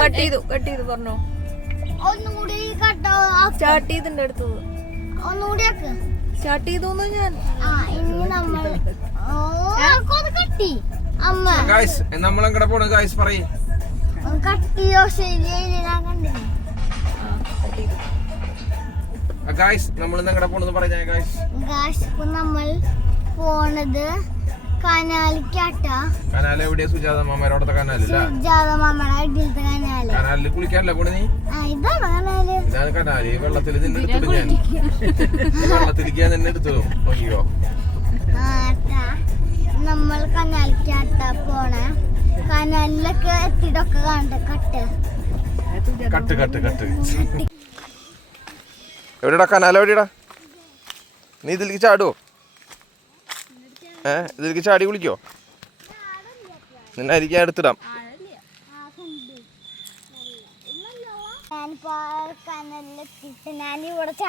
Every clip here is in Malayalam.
കട്ട് ചെയ്തു പറഞ്ഞോ. ഒന്നുകൂടി സ്റ്റാർട്ട് ചെയ്തിട്ടുണ്ട് അടുത്തത്. ഒന്നുകൂടി സ്റ്റാർട്ട് ചെയ്തു ഞാൻ. ഇനി നമ്മൾ കട്ടി അമ്മ നമ്മളെങ്ങടെ പോണ ഗായ്സ് പറയും. കട്ടിയോ ശരിയാ കണ്ടില്ല. ഗായ്സ് നമ്മൾ എങ്ങടെ പോണെന്ന് പറഞ്ഞ ഗായ്സ്. ഇപ്പൊ നമ്മൾ പോണത് കനാലിക്കാട്ടാ. കനാല് എവിടെയാ? സുജാത മാമയുടെ കനാലില്ല. സുജാത മാമയുടെ അടിയിലത്തെ കനാല്. കനാലിൽ കുളിക്കാനല്ല പോണ നീ? ഇതാണ് കനാല്. ഇതാണ് കനാല്. വെള്ളത്തിൽ നിന്നെ എടുത്തിടും ഞാൻ. വെള്ളത്തിലേക്ക് ഞാൻ നിന്നെ എടുത്തു നോക്കിയോ. നമ്മൾ കനാലിക്കാട്ടാ പോണേ. കനാലിലൊക്കെ എത്തിയിട്ടൊക്കെ കാണട്ടെ. കട്ട് എവിടെടാ കനാല? എവിടെടാ? നീ ഇതിലേക്ക് ചാടുവോ? ഇതിലേക്ക് ചാടി കുളിക്കോ? നിന്നെ അരിക്കാൻ എടുത്തിടാം.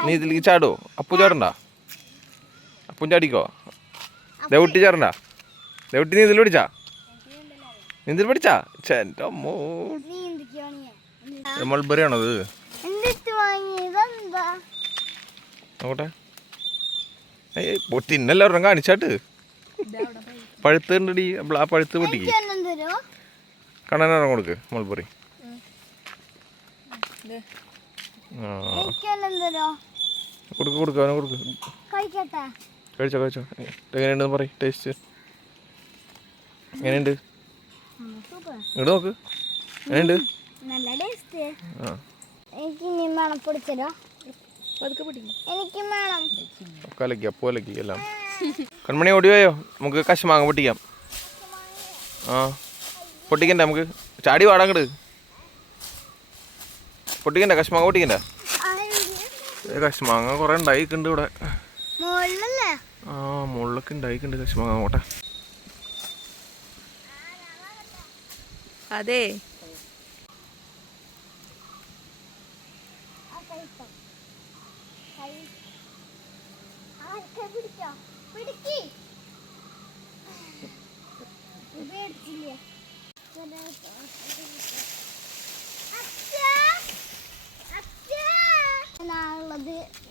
നീ ഇതിലേക്ക് ചാടുവോ? അപ്പു ചാടണ്ട? അപ്പും ചാടിക്കോ? ദേവുട്ടി ചാടണ്ട? ദേവുട്ടി നീ ഇതിൽ പിടിച്ചാ? നീന്തൽ പഠിച്ചാ? എന്റെ അമ്മോ, മൾബറി ആണത്. നോക്കട്ടെ. പൊട്ടിന്നെല്ലാവരും കാണിച്ചാട്ട്. പഴുത്തുണ്ടടി. ആ പഴുത്ത് പൊട്ടിക്ക്. കണ്ണനാറം കൊടുക്ക് മൾബറി. കൊടുക്ക് അവനെ കൊടുക്ക്. കഴിച്ചോ. എങ്ങനെയുണ്ടെന്ന് പറയും ടേസ്റ്റ്. എങ്ങനെയുണ്ട്? ഇങ്ങോട്ട് നോക്ക്. എങ്ങനെയുണ്ട്? കലക്കി എല്ലാം. കൺമണി ഓടിയോയോ? നമുക്ക് കശുമാങ്ങ പൊട്ടിക്കാം. പൊട്ടിക്കണ്ടേ? നമുക്ക് ചാടി വാടങ്ങട്. പൊട്ടിക്കണ്ടേ? കശുമാങ്ങ പൊട്ടിക്കണ്ടേ? കശുമാങ്ങ കുറെ ഉണ്ടായിട്ടുണ്ട് ഇവിടെ. മുകളിലൊക്കെ ഉണ്ടായിട്ടുണ്ട് കശുമാങ്ങ. അങ്ങോട്ടെ. അതെ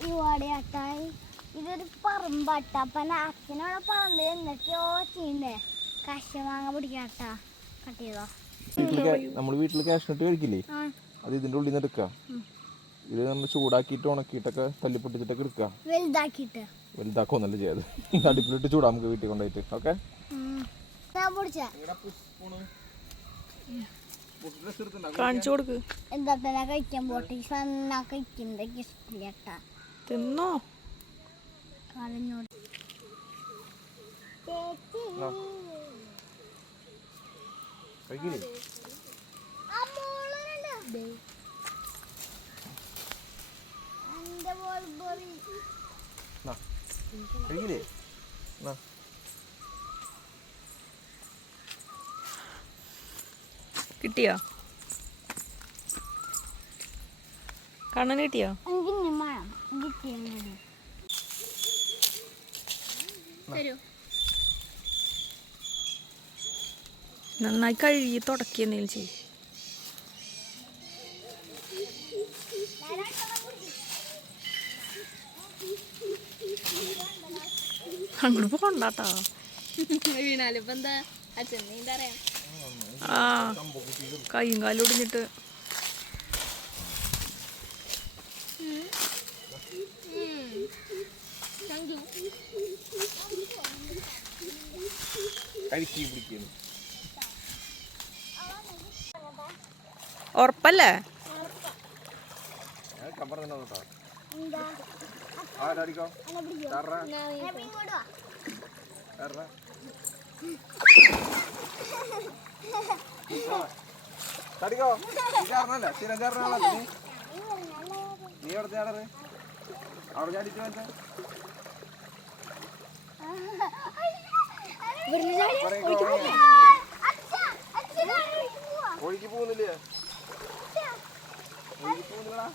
ഇവിടെയാട്ടായി. ഇതൊരു പറമ്പാട്ട. അപ്പന അച്ഛനോടെ പറമ്പിൽ എന്തൊക്കെയോ ചെയ്യണ്ടേ. കശുമാങ്ങ പിടിക്കാട്ടാ. കട്ട് ചെയ്തോ? നമ്മള് വീട്ടില് കാഷ്നട്ട് കഴിക്കില്ലേ? അത് ഇതിന്റെ ഉള്ളിൽ നിന്ന് എടുക്കുക. ഇത് നമ്മൾ ചൂടാക്കിയിട്ട് ഉണക്കിയിട്ടൊക്കെ തല്ലിപ്പൊട്ടിച്ചിട്ടൊക്കെ എടുക്കുക. വലുതാക്കൊന്നല്ല ചെയ്യാതെ. അടുപ്പിലിട്ട് ചൂടാ നമുക്ക് വീട്ടിൽ കൊണ്ടുപോയിട്ട്. ഓക്കെ. കാണിച്ചു കൊടുക്ക്. എന്താ കഴിക്കാൻ പോട്ടെ. കഴിക്കണ്ട തിന്നോ? കളഞ്ഞോട് കഴിക്കില്ലേ? കഴിക്കില്ലേ? കിട്ടിയോ? കണ്ണന് കിട്ടിയോ? നന്നായി കഴുകി തുടക്കി എന്തെങ്കിലും ചെയ്യും. അങ്ങോട്ട് പോണ്ടാട്ടോ. വീണാലിപ്പോ എന്താ അച്ഛൻ നീന്താ അറിയാം. കയ്യും കാലും ഒടിഞ്ഞിട്ട്. ഉറപ്പല്ലേ? നീ എവിടെ ചാടറ്? അവിടെ ചാടിച്ചു വന്ന ഒഴുകി പോകുന്നില്ലേ? ഒഴുകി പോകുന്നില്ലടാ.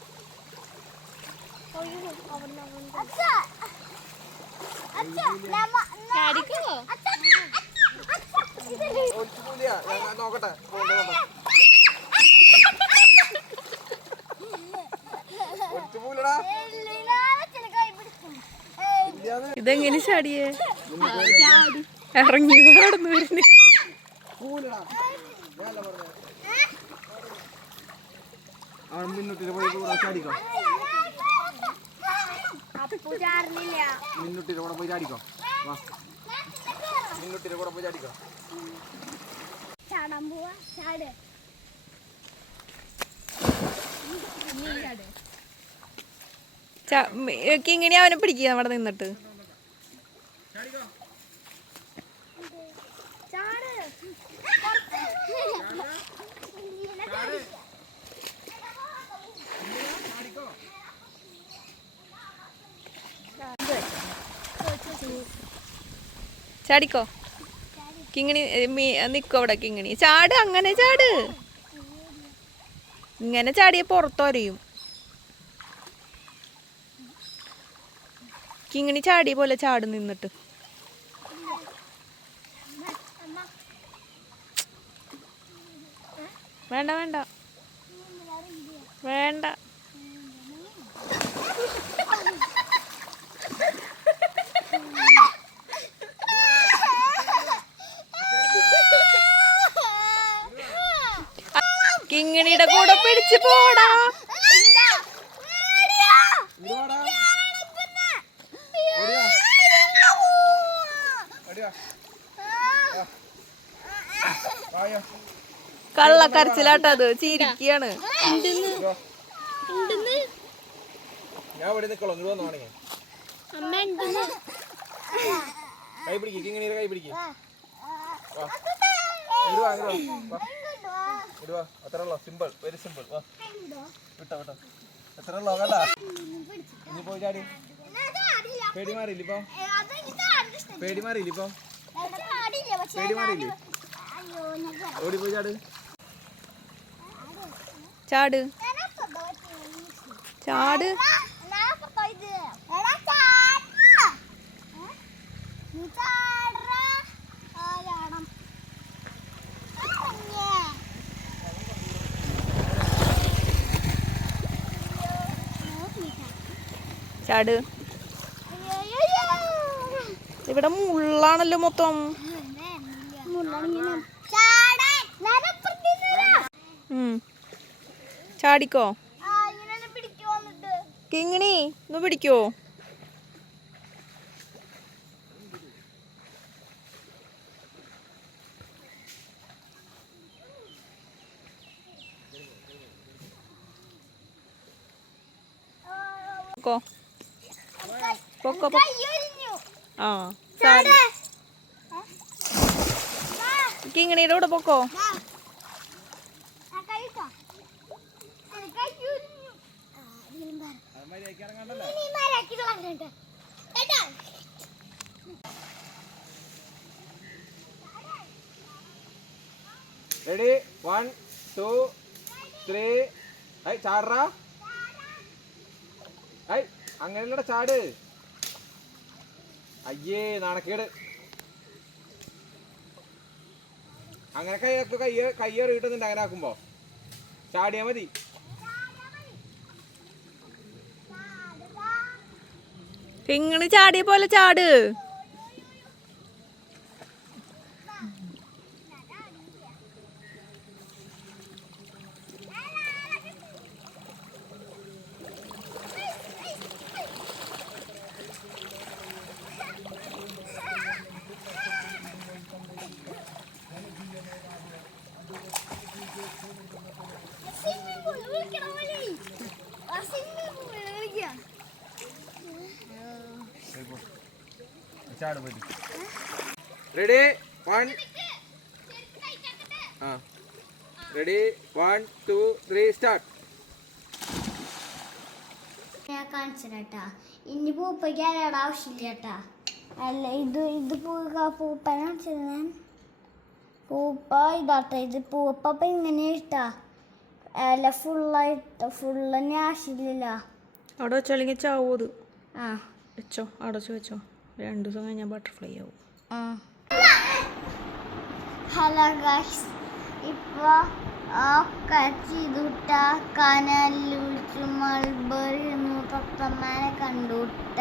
ഒഴിച്ചു പോവില്ല. നോക്കട്ടെ. ഇതെങ്ങനെ ചാടിയേ ചാടി ഇറങ്ങി കടന്നു വരുന്നു. മിന്നുട്ടിനെ പോയി ചാടിക്കോ. അപ്പു ചാടുന്നില്ല. മിന്നുട്ടിനെ കൂടെ പോയി ചാടിക്കോ. മിന്നുട്ടിനെ കൂടെ പോയി ചാടിക്കോ. ചാടാൻ പോവാ. ചാട്. കിങ്ങിണി അവനെ പിടിക്കുക അവിടെ നിന്നിട്ട്. ചാട്. ചാടിക്കോ. കിങ്ങിണി നിക്കോ അവിടെ. കിങ്ങിണി ചാട്. അങ്ങനെ ചാട്. ഇങ്ങനെ ചാടിയ പുറത്തൊരയും. കിങ്ങിണി ചാടിയ പോലെ ചാടും നിന്നിട്ട്. വേണ്ട വേണ്ട വേണ്ട. കിങ്ങിണിയുടെ കൂടെ പിടിച്ചു പോടാ. കള്ളക്കരച്ചിലാട്ടത്. ചിരിക്കാണ്. ഞാൻ ഇവിടെ നിൽക്കോളൂ. ഇങ്ങോട്ട് വന്നോണെങ്കിൽ കൈ പിടിക്കും. ഇങ്ങനെ കൈ പിടിക്കും. ഇടുവാ. അത്ര ഉള്ളോ? സിമ്പിൾ. Very simple. വാ വിട്ടോ വിട്ടോ. എത്ര ഉള്ളോ? വേണ്ട. ഇനി പോയി ചാടി. പേടി മാറിയില്ല ഇപ്പം? പേടി മാറിയില്ല ഇപ്പം? പേടി മാറിയില്ലേ? ഓടി പോയി ചാട്. ചാട് ചാട്. ചാട്. ഇവിടെ മുള്ളാണല്ലോ മൊത്തം. ചാടിക്കോ. കിങ്ങിണി ഒന്ന് പിടിക്കോ. പൊക്കോ പൊക്കോ. ആ കിങ്ങിണിയുടെ കൂടെ പൊക്കോ. റെഡി 1 2 3. ചാടാ. അങ്ങനെയല്ലട ചാട്. അയ്യേ നാണക്കേട്. അങ്ങനെ കയ്യേറിയിട്ടുന്നുണ്ട്. അങ്ങനെ ആക്കുമ്പോ ചാടിയാ മതി. കിങ്ങിണി ചാടിയ പോലെ ചാട്. ചാട് പോയി. റെഡി 1. Ready 1 2 3 start. ഞാൻ കാണിച്ചേട്ടാ. ഇനി പൂപ്പയ്ക്കാരുടെ ആവശ്യമില്ല കേട്ടാ. അല്ല ഇത് പൂപ്പ കാണിച്ചത്. പൂപ്പ ഇതാട്ടെ. ഇത് പൂപ്പ ഇങ്ങനെ ഇട്ടാ. അല്ല ഫുള്ള് ആവശ്യമില്ല. അവിടെ വെച്ചല്ലെങ്കിൽ ചാവൂത്. ആ വെച്ചോ. അടച്ചു വെച്ചോ. 2 ദിവസം കഴിഞ്ഞാൽ ബട്ടർഫ്ലൈ ആവും. Hello guys. ഇപ്പൊ ചെയ്തുട്ട കനലൂച്ച് മൾബറി തത്തമ്മനെ കണ്ടുട്ട.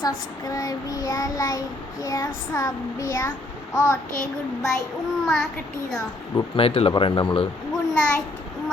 സബ്സ്ക്രൈബ് ചെയ്യുക, ലൈക്ക് ചെയ്യുക, സബ് ചെയ്യുക. Okay, good bye. ഉമ്മ കട്ട് ചെയ്തോ? ഗുഡ് നൈറ്റ് അല്ല പറയണ്ട നമ്മള്. ഗുഡ് നൈറ്റ് ഉമ്മ.